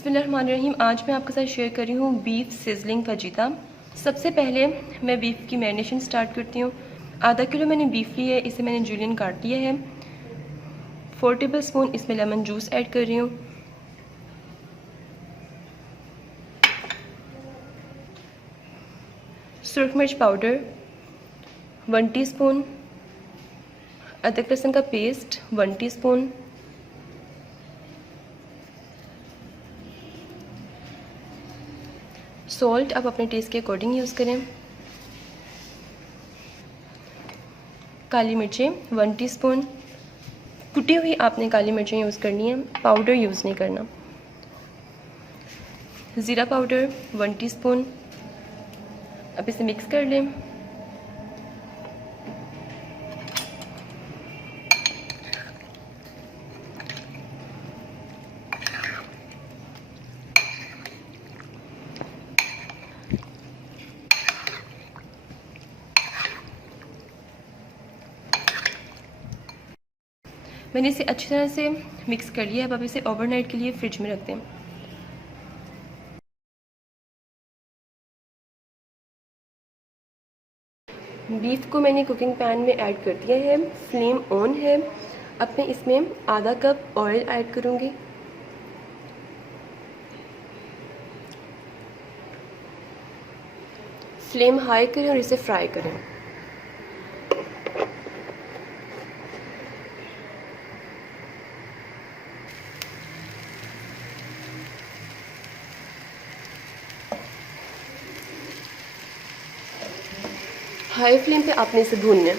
बिस्मिल्लाहिर्रहमानिर्रहीम। आज मैं आपके साथ शेयर कर रही हूँ बीफ सिजलिंग फजीता। सबसे पहले मैं बीफ की मैरिनेशन स्टार्ट करती हूँ। आधा किलो मैंने बीफ ली है, इसे मैंने जूलियन काट लिया है। 4 टेबल स्पून इसमें लेमन जूस ऐड कर रही हूँ। सुरख मिर्च पाउडर 1 टीस्पून, अदरक लहसुन का पेस्ट 1 टीस्पून, सॉल्ट आप अपने टेस्ट के अकॉर्डिंग यूज़ करें। काली मिर्चें 1 टीस्पून, कुटी हुई आपने काली मिर्चें यूज़ करनी है, पाउडर यूज़ नहीं करना। ज़ीरा पाउडर 1 टीस्पून। अब इसे मिक्स कर लें। मैंने इसे अच्छी तरह से मिक्स कर लिया है। अब इसे ओवरनाइट के लिए फ्रिज में रख दें। बीफ को मैंने कुकिंग पैन में ऐड कर दिया है, फ्लेम ऑन है। अब मैं इसमें आधा कप ऑयल ऐड करूँगी। फ्लेम हाई करें और इसे फ्राई करें। हाई फ्लेम पे आपने इसे भूनना है।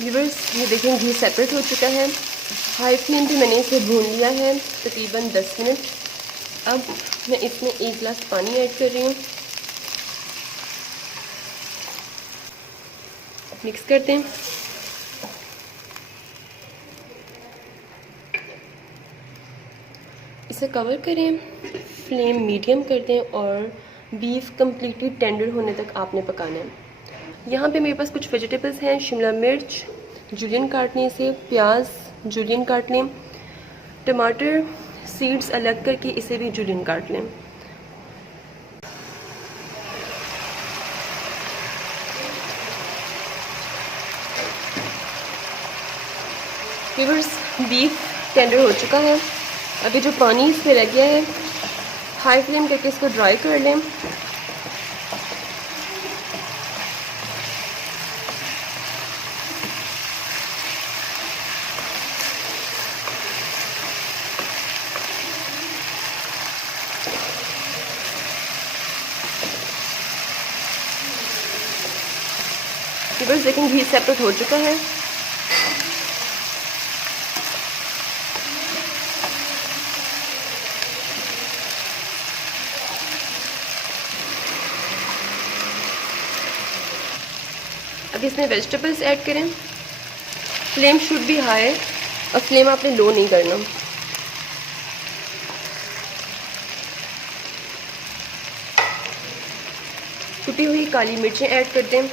व्यूअर्स, ये देखें घी सेपरेट हो चुका है। हाई फ्लेम पे मैंने इसे भून लिया है तकरीबन 10 मिनट। अब मैं इसमें 1 गिलास पानी ऐड कर रही हूँ। मिक्स करते हैं। इसे कवर करें, फ्लेम मीडियम कर दें और बीफ कम्प्लीटली टेंडर होने तक आपने पकाना है। यहाँ पे मेरे पास कुछ वेजिटेबल्स हैं। शिमला मिर्च जूलियन काटने से, प्याज जूलियन काट लें, टमाटर सीड्स अलग करके इसे भी जूलियन काट लें। व्यूअर्स, बीफ टेंडर हो चुका है। अभी जो पानी इसमें लग गया है, हाई फ्लेम करके इसको ड्राई कर लें। व्यूअर्स देखें घी सेपरेट हो चुका है। अब इसमें वेजिटेबल्स ऐड करें। फ्लेम शुड बी हाई और फ्लेम आपने लो नहीं करना। कुटी हुई काली मिर्चें ऐड कर दें।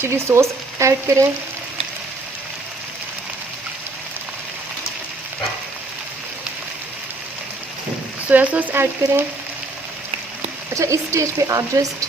चिली सॉस ऐड करें। सोया सॉस ऐड करें। अच्छा, इस स्टेज पे आप जस्ट